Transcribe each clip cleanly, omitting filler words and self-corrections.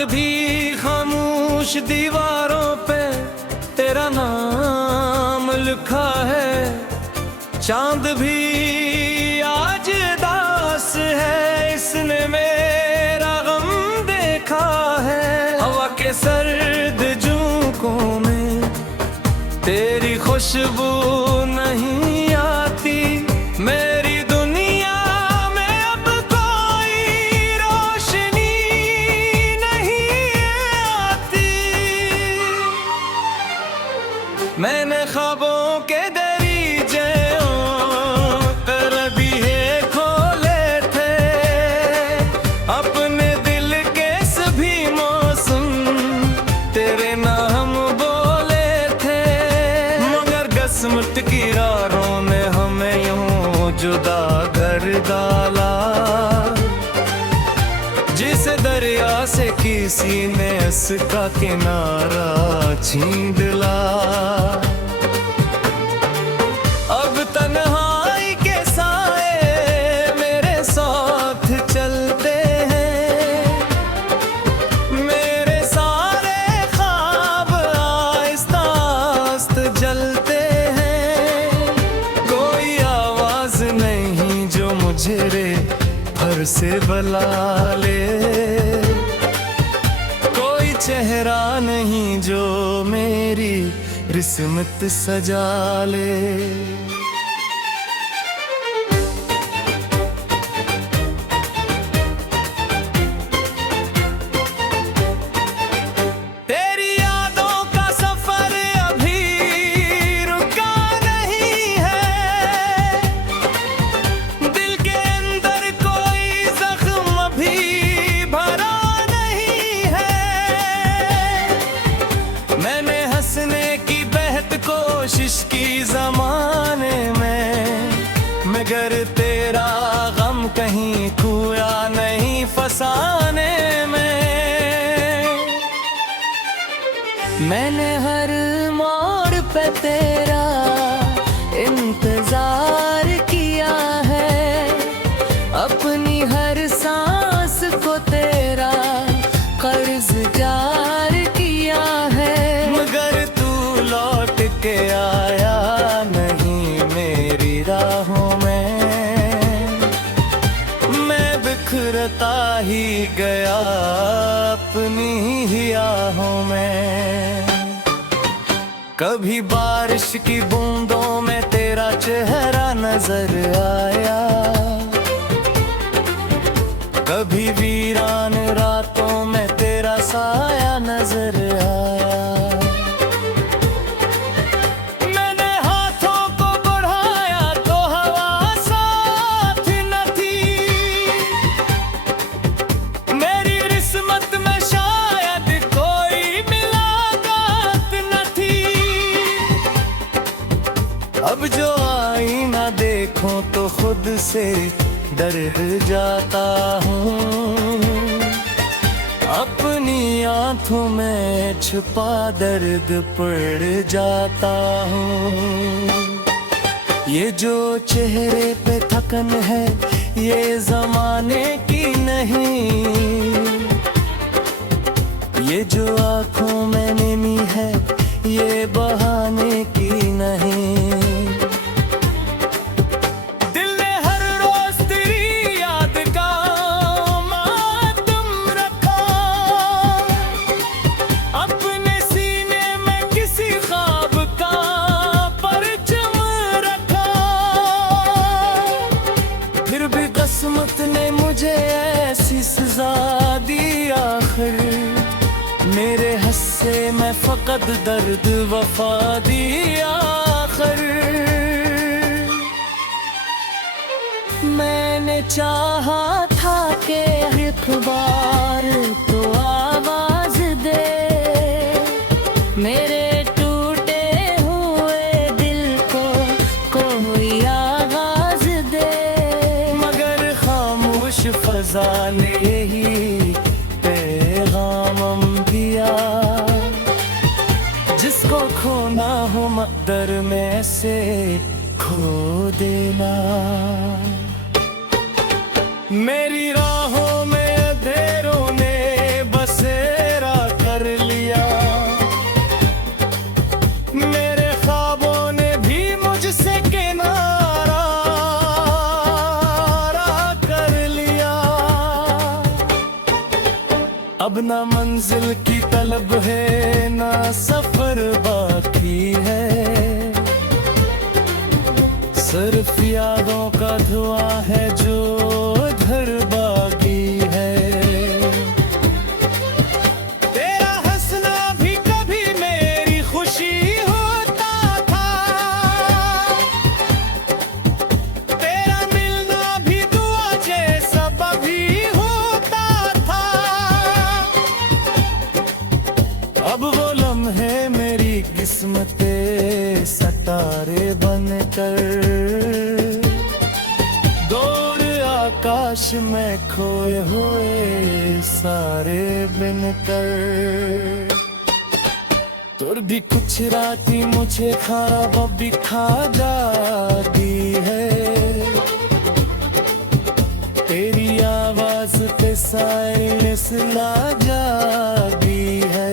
रात भी खामोश दीवारों पे तेरा नाम लिखा है। चांद भी आज दास है, इसने मेरा गम देखा है। हवा के सर्द झोंकों में तेरी खुशबू नहीं आती। मेरी दुनिया में अब कोई रोशनी नहीं आती। मैंने ख्वाबों के दरीचे कर दिए खोले थे, अपने दिल के सभी मौसम तेरे नाम बोले थे। मगर किस्मत की राहों ने हमें यूं जुदा कर डाला, जिस दरिया से किसी ने इसका किनारा छीन डाला। अब तन्हाई के साए मेरे साथ चलते हैं, मेरे सारे ख्वाब आहिस्ता आहिस्ता जलते हैं। कोई आवाज नहीं जो मुझे रे घर से बुला ले, कोई चेहरा नहीं जो मेरी किस्मत सजा ले। तेरी यादों का सफर अभी रुका नहीं है, दिल के अंदर कोई जख्म अभी भरा नहीं है। मैंने हंसने की बेहद कोशिश की ज़माने में, मगर तेरा गम कहीं खोया नहीं फसाने में। मैंने हर मोड़ पे तेरा इंतजार किया है, अपनी हर सांस को तेरा कर्ज जार किया है। मगर तू लौट के आया नहीं मेरी राहों में, मैं बिखरता ही गया अपनी ही आहों में। कभी बारिश की बूंदों में तेरा चेहरा नजर आया, कभी वीरान रातों में तेरा साया नजर आया। मैंने हाथों को बढ़ाया तो हवा साथ न थी, मेरी किस्मत में शायद कोई मुलाकात न थी। अब जो आईना देखूं तो खुद से डर जाता हूँ, अपनी आंखों में छुपा दर्द पड़ जाता हूँ। ये जो चेहरे पे थकन है ये जमाने की नहीं, ये जो आंखों में नमी है ये बहाने की नहीं। किस्मत ने मुझे ऐसी सजा दी आखिर, मेरे हस्से में फकत दर्द वफा दी आखिर। मैंने चाहा था कि एक बार तो आवाज दे, मेरे टूटे हुए दिल को कोई आवाज दे। मगर खामोश फजा ने ही पैगाम दिया, जिसको खोना हो मकदर में से खो देना। मेरी राहों में अंधेरों ने बसे ना मंजिल की तलब है ना सफर बाकी है, सिर्फ यादों का धुआं है जो इधर बाकी है। तेरा हंसना भी कभी मेरी खुशी होता था, तेरा मिलना भी दुआ जैसा कभी होता था। अब वो लम्हे मेरी किस्मते सितारे बनकर, दूर आकाश में खोए हुए सारे बिनकर। तुर भी कुछ राती मुझे ख्वाब भी खा जाती है, तेरी आवाज पे साइलेंस ला जाती है।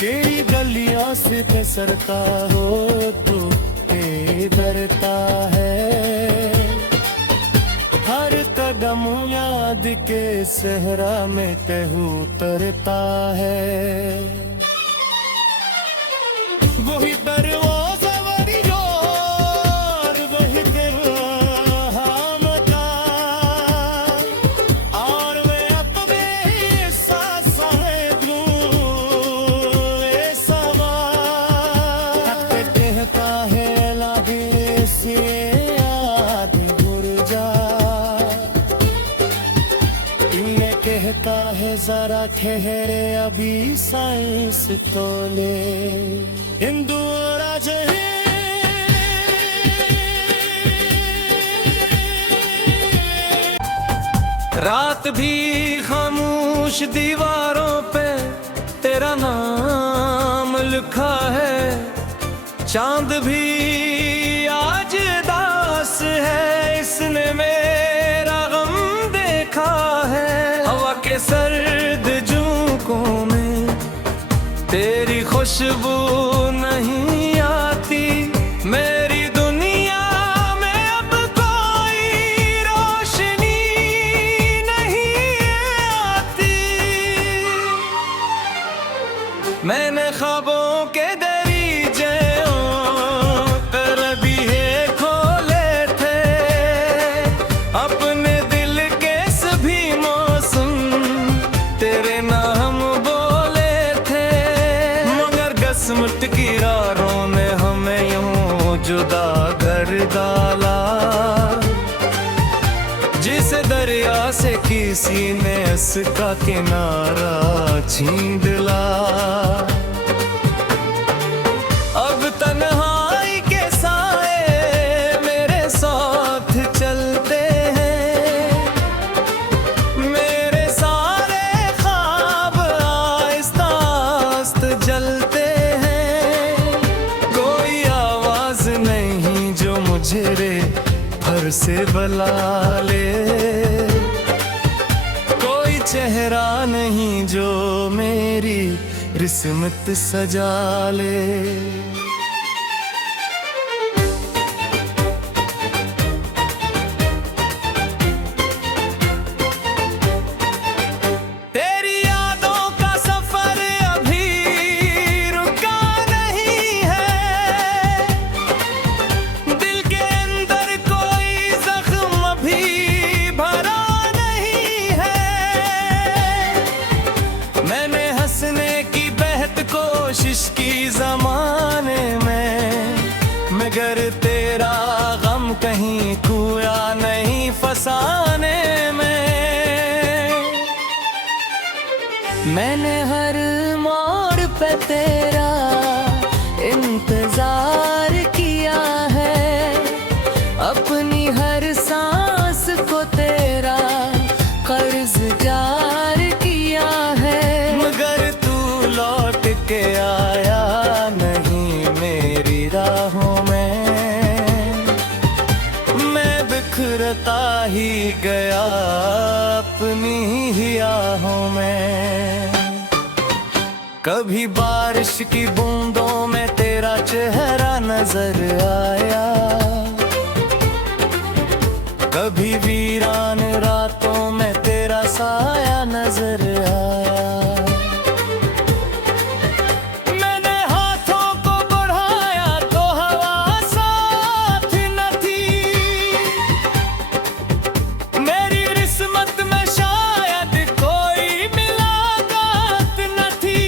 तेरी गलियों से फिसलता हो तू डरता है, हर कदम याद के सहरा में कहूँ उतरता है। वही दरवाज़ा वही और वही तेरा मकान, और वे अपने सांसों में कहता है जरा ठहरे अभी सांस तो ले। हिंदू राज रात भी खामोश दीवारों पे तेरा नाम लिखा है, चांद भी आज दास है इसने मेरा गम देखा है। हवा के सर्द झोंकों में तेरी खुशबू नहीं आती, मेरी दुनिया में अब कोई रोशनी नहीं आती। मैंने ख्वाबों के किस्मत की राहों ने हमें यूं जुदा कर डाला, जिस दरिया से किसी ने इसका किनारा छीन डाला। अब तन्हाई के साए मेरे साथ चलते हैं, मेरे सारे ख्वाब आहिस्ता आहिस्ता जलते। मुझे रे फर से बुला ले, कोई चेहरा नहीं जो मेरी किस्मत सजा ले। कोशिश की ज़माने में, मगर तेरा गम कहीं खोया नहीं फसाने में। मैंने हर मोड़ पे तेरा इंतजार किया है, अपनी हर सांस को तेरा कर्ज जार किया है, मगर तू लौट के आया नहीं मेरी राहों में। मैं बिखरता ही गया आहों में। कभी बारिश की बूंदों में तेरा चेहरा नजर आया, कभी वीरान रातों में तेरा साया नजर आया। मैंने हाथों को बढ़ाया तो हवा साथ न थी, मेरी किस्मत में शायद कोई मुलाकात न थी।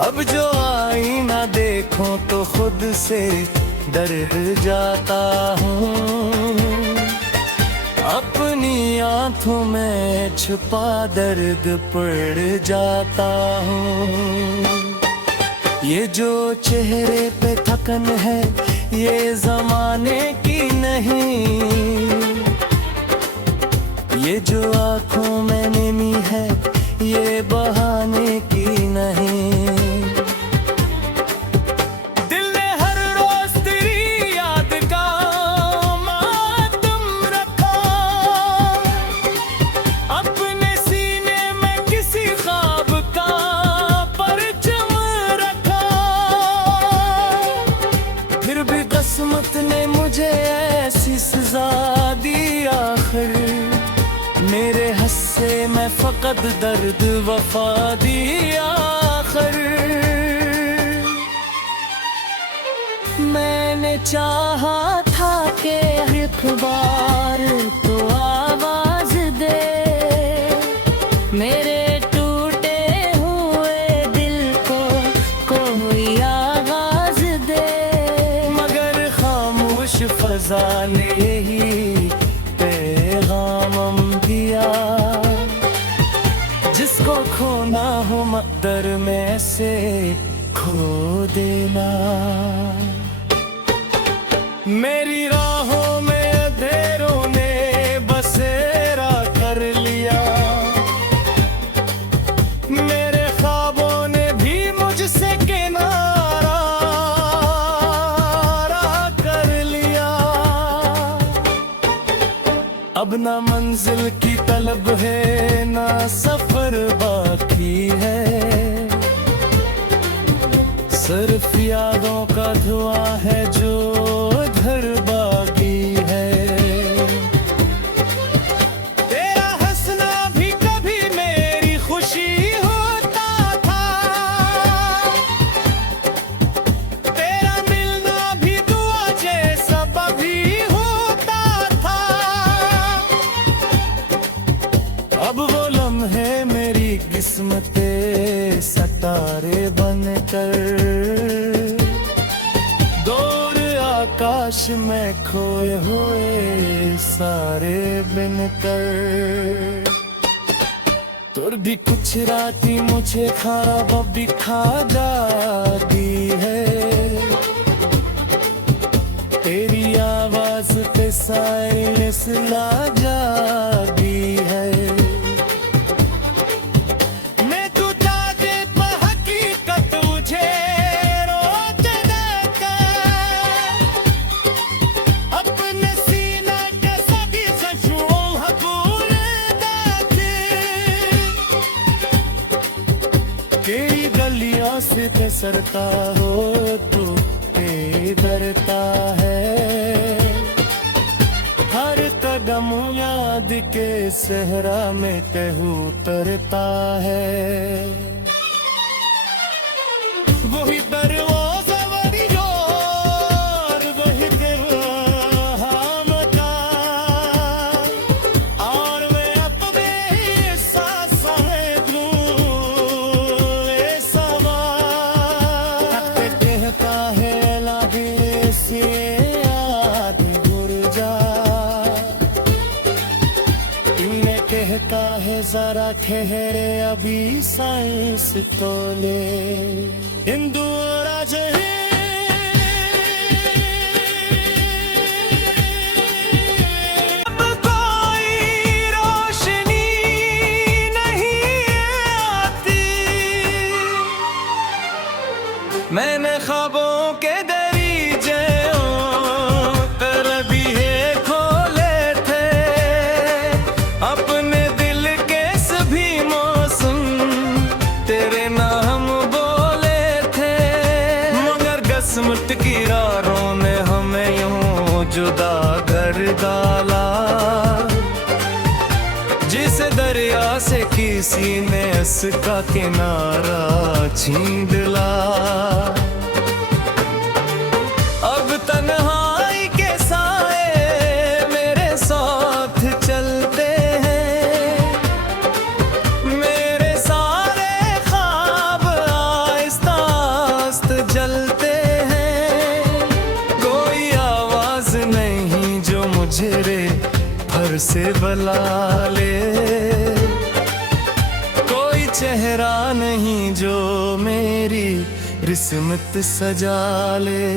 अब जो आईना देखूं तो खुद से डर जाता हूँ, अपनी आंखों में छुपा दर्द पड़ जाता हूँ। ये जो चेहरे पे थकन है ये जमाने की नहीं, ये जो आंखों में नमी है ये बहाने की नहीं। किस्मत ने मुझे ऐसी सजा दी आखिर, मेरे हस्से में फकत दर्द वफा दी आखिर। मैंने चाहा था कि एक बार तो आवाज दे, मेरे टूटे हुए दिल को कोई आवाज दे, फजा ने ही पैगाम दिया। जिसको खोना हो मकदर में से खो देना। मेरी राहों में अंधेरों ने बसेरा कर लिया, मेरे ख्वाबों ने भी मुझसे किनारा अब ना मंजिल की तलब है ना सफर बाकी है, सिर्फ यादों का धुआं है जो इधर बाकी है। तेरा हंसना भी कभी मेरी खुशी होता था, तेरा मिलना भी दुआ जैसा कभी होता था। अब वो लम्हे मेरी किस्मते सितारे बनकर, दूर आकाश में खोए हुए सारे बिनकर। तुर भी कुछ राती मुझे ख्वाब भी खा जाती है, तेरी आवाज पे साइलेंस ला जाती है। तेरी गलियों से फिसलता हो तू डरता है, हर कदम याद के सहरा में कहूँ उतरता है। वही दरवाजा वाली जोर वही तेरा हमका, और मैं अपने सांसों में कहता है जरा ठहरे अभी सांस तो ले, हिंदू राज है मैंने ख्वाबों के दरीजे तेरे भी खोले थे, अपने जिसे दरिया से किसी ने उसका किनारा छीन ला। अब तन्हाई के साए मेरे साथ चलते हैं, मेरे सारे ख्वाब आहिस्ता आहिस्ता जलते हैं। कोई आवाज नहीं जो मुझे रे भर से बुला ले, कोई चेहरा नहीं जो मेरी रिस्मत सजा ले।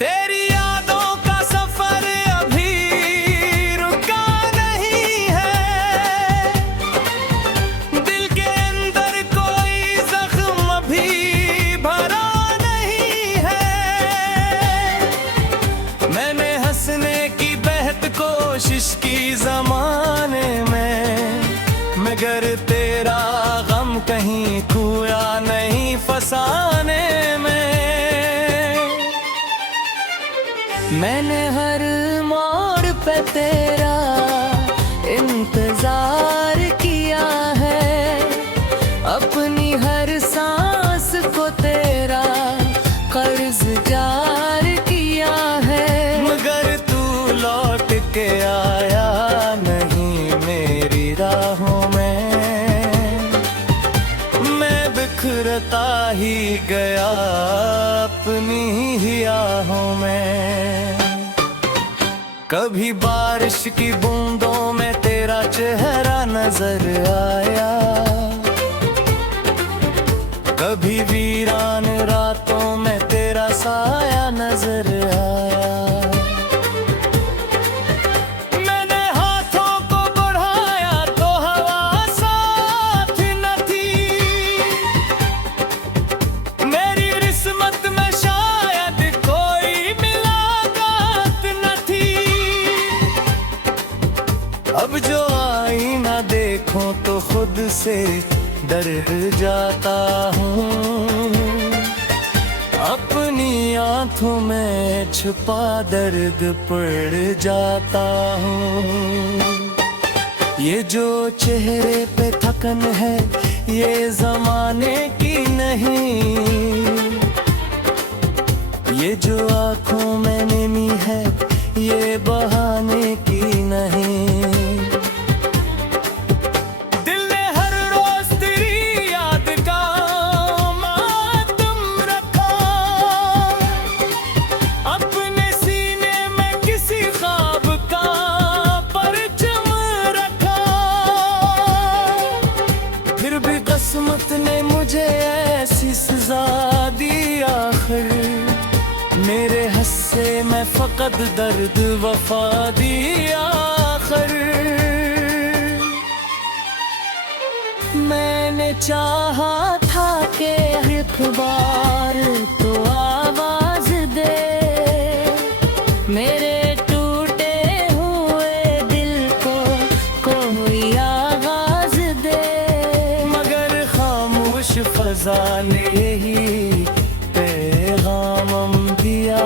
तेरी यादों का सफर अभी रुका नहीं है, दिल के अंदर कोई जख्म अभी भरा नहीं है। मैंने हंसने की बेहद कोशिश की ज़माने में, मगर तेरा गम कहीं खोया नहीं फसाने में। मैंने हर मोड़ पे तेरा इंतजार किया है, अपनी हर सांस को तेरा कर्ज जार किया है। मगर तू लौट के आया नहीं मेरी राहों में, मैं बिखरता ही गया अपनी ही आहों में। कभी बारिश की बूंदों में तेरा चेहरा नजर आया, कभी वीरान रातों में तेरा साया नजर आया। मैंने हाथों को बढ़ाया तो हवा साथ न थी, मेरी रिस्मत में शायद कोई मुलाकात न थी। अब जो आईना देखूं तो खुद से डर जाता हूँ, अपनी आंखों में छुपा दर्द पड़ जाता हूँ। ये जो चेहरे पे थकन है ये जमाने की नहीं, ये जो आंखों में नमी है ये बहाने की नहीं। किस्मत ने मुझे ऐसी सजा दी आखिर, मेरे हस्से में फकत दर्द वफा दी आखिर। मैंने चाहा था कि एक बार तो आवाज दे, मेरे टूटे हुए दिल को कोई आवाज दे। मगर खामोश फजा ने ही पैगाम दिया,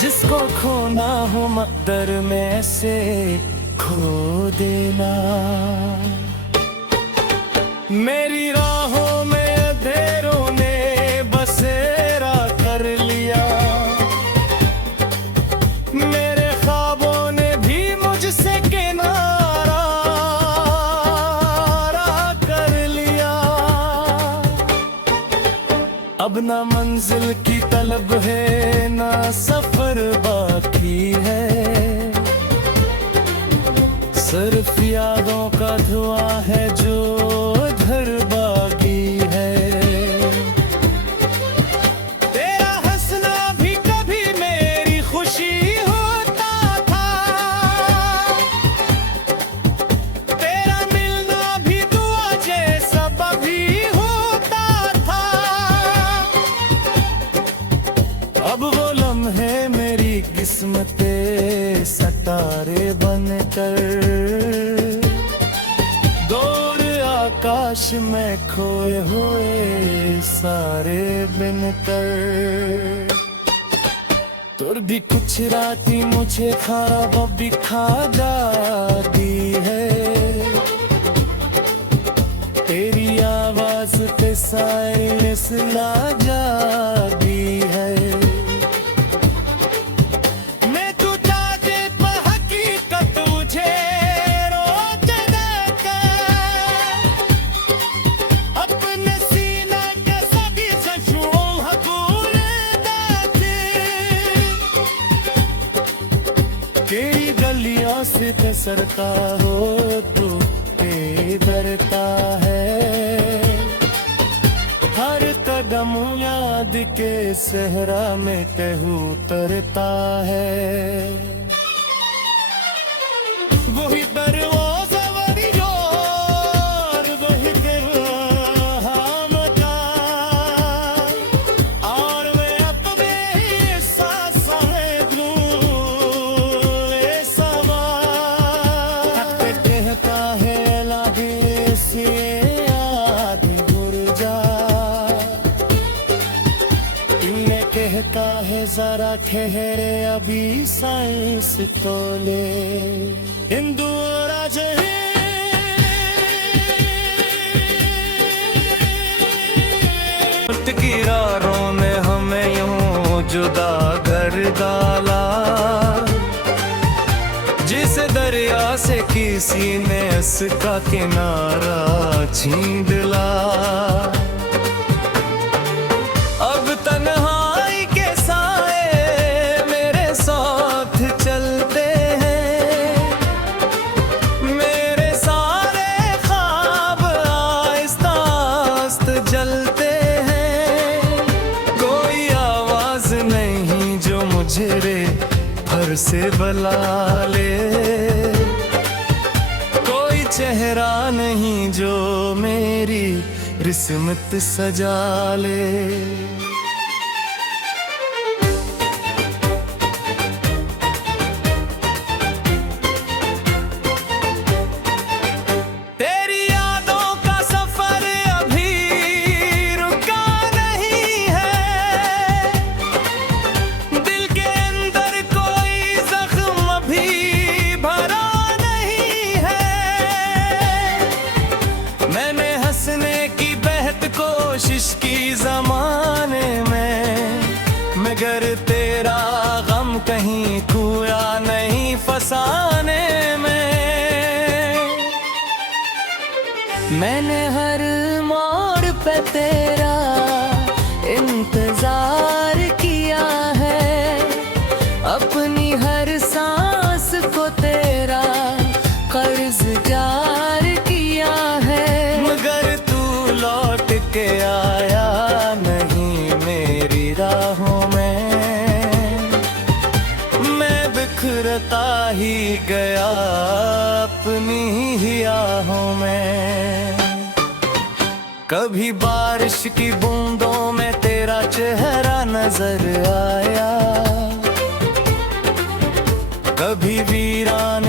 जिसको खोना हो मकदर में से खो देना। मेरी राहों में अंधेरों ने बसेरा कर लिया, मेरे ख्वाबों ने भी मुझसे किनारा कर लिया। अब ना मंजिल की तलब है ना सफर बाकी है, सिर्फ यादों का धुआं है जो घर बाकी है। तेरा हंसना भी कभी मेरी खुशी होता था, तेरा मिलना भी दुआ जैसा कभी होता था। अब वो लम्हे मेरी किस्मते सितारे बनकर तलाश में खोए हुए सारे बिनकर। तुर भी कुछ राती मुझे ख्वाब भी खा जाती है, तेरी आवाज पे साइलेंस ला जाती है। मैं तू जागे पर हकीकत मुझे रोक देता, अपने सीना के सभी सचुओं हकूल देते। कई गलियों से फिसलता हो तू डरता है, हर कदम याद के सहरा में कहूँ उतरता है। वही दरवाजा वही जोर वही हमका, और मैं अपने ही सांसों में दूं ये सवाल। कहता है से आदि गुरजा, इन्हें कहता है जरा ठहरे अभी सांस तो ले। हिंदू राज की राहों में हमें यूं जुदा कर डाला, जिस दरिया से किसी ने इसका किनारा छीन डाला। अब तन्हाई के साए मेरे साथ चलते हैं, मेरे सारे ख्वाब आहिस्ता आहिस्ता जलते हैं। कोई आवाज नहीं जो मुझे रे घर से बुला ले, कोई चेहरा नहीं जो मेरी रिस्मत सजा ले। तेरी यादों का सफर अभी रुका नहीं है, दिल के अंदर कोई जख्म अभी भरा नहीं है। मैंने हंसने की बेहद कोशिश की जमाने में, मगर तेरा गम कहीं खोया नहीं फसाने में। मैंने हर मोड़ पे तेरा इंतजार किया है, अपनी हर सांस को तेरा कर्ज जार किया है। मगर तू लौट के आया नहीं मेरी राहों में, मैं बिखरता ही गया अपनी ही आहों में। कभी बारिश की बूंदों में तेरा चेहरा नजर आया, कभी वीरान